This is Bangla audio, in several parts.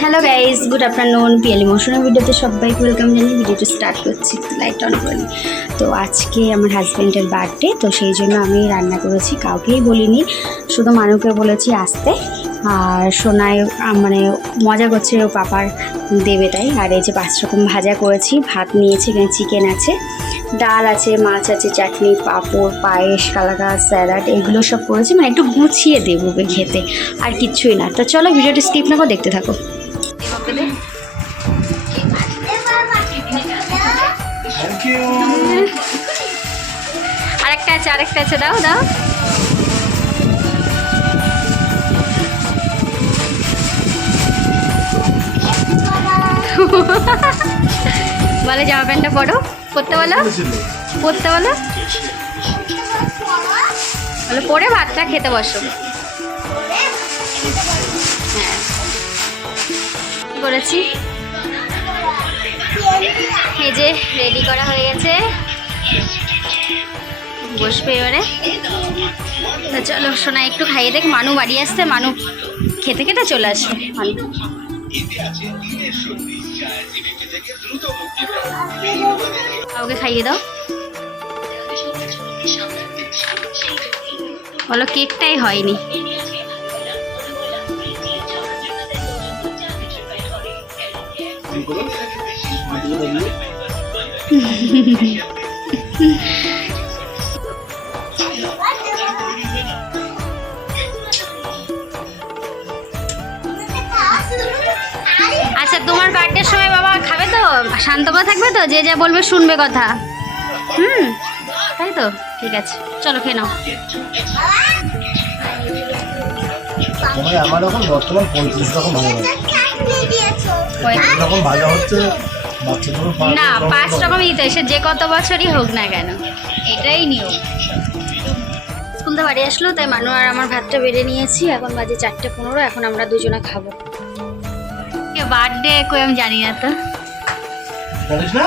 Hello guys good afternoon Piyali ইমোশনের ভিডিওতে সবাইকে ওয়েলকাম জানিয়ে ভিডিওটা স্টার্ট করছি। লাইট অন করে তো আজকে আমার হাজব্যান্ডের বার্থডে তো সেই জন্য আমি রান্না করেছি, কাউকেই বলিনি। শুধু মানুকে বলেছি আসতে। আর সোনায় মানে মজা করছে ও পাপার দেবে তাই। আর এই যে পাঁচ রকম ভাজা করেছি, ভাত নিয়েছি, এখানে চিকেন আছে। ডাল আছে মাছ আছে চাটনি পাঁপড় পায়েস কালাকা স্যালাড এগুলো সব করেছি। মানে একটু গুছিয়ে দেবো ওকে খেতে আর কিচ্ছুই না। তো চলো ভিডিওটি স্কিপ না করে দেখতে থাকো। আরেকটা আছে আরেকটা আছে দাও দাও। বলো জামা প্যান্টটা পরো। পরতে বলো পরতে বলো বলো পরে ভাতটা খেতে বসো। হ্যাঁ। করেছি এই যে রেডি করা হয়ে গেছে। বসবে এবারে। চলো সোনা একটু খাইয়ে দেখ। মানু বাড়ি আসতে মানু খেতে খেতে চলে আসবে। মানু। কাউকে খাইয়ে দাও। বলো কেকটাই হয়নি। আচ্ছা তোমার বার্থডের সময় বাবা খাবে তো? শান্ত করে থাকবে তো? যে যা বলবে শুনবে কথা। হুম তাই তো? ঠিক আছে। চলো খেয়ে নাও। আমার এখন বর্তমান পঁয়ত্রিশ রকম হচ্ছে কয়েক- হচ্ছে না পাঁচ রকম। রকমই দিতে সে যে কত বছরই হোক না কেন এটাই নিয়ম। স্কুল তো বাড়ি আসলো তাই মানু আর আমার ভাতটা বেড়ে নিয়েছি। এখন বাজে চারটে পনেরো এখন আমরা দুজনে খাব। বার্থডে কই আমি জানি না তো। জানিস না?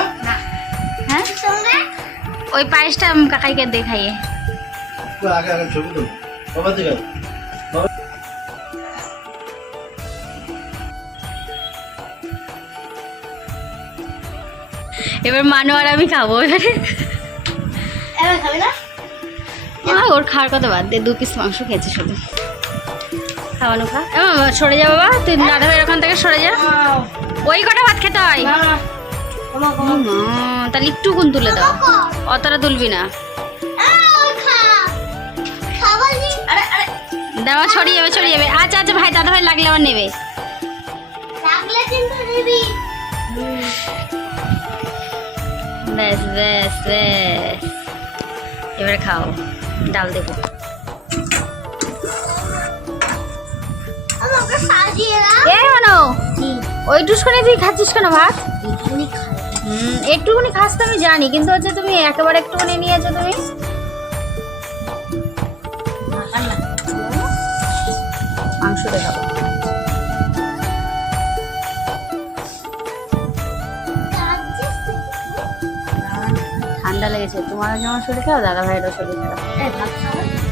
হ্যাঁ ওই পায়েসটা আমি কাকাইকে দেখাইয়ে তো আগে আগে ছবি তো বাবা এবার মানু আর আমি খাব। এবারে ওর খাওয়ার কথা বাদ দে দু পিস মাংস খেয়েছে শুধু। খাওয়ানো খা সরে যা বাবা তুই দাদা ভাইয়ের ওখান থেকে সরে যা। ওই কটা ভাত খেতে হয়? ও তাহলে একটু গুণ তুলে দাও। অতটা তুলবি না। দাও ছড়িয়ে যাবে ছড়িয়ে যাবে। আচ্ছা আচ্ছা ভাই দাদা ভাই লাগলে আবার নেবে। ব্যাস ব্যাস ব্যাস। এবারে খাও ডাল দেবো। মানো তুই খাচ্ছিস কেন ভাত? একটুখানি খাস তো আমি জানি কিন্তু হচ্ছে তুমি একেবারে একটুখানি নিয়েছো তুমি। মাংস দেখাবো ঠান্ডা লেগেছে। তোমারও যেমন শরীর খাও দাদা ভাইয়েরও শরীর খারাপ।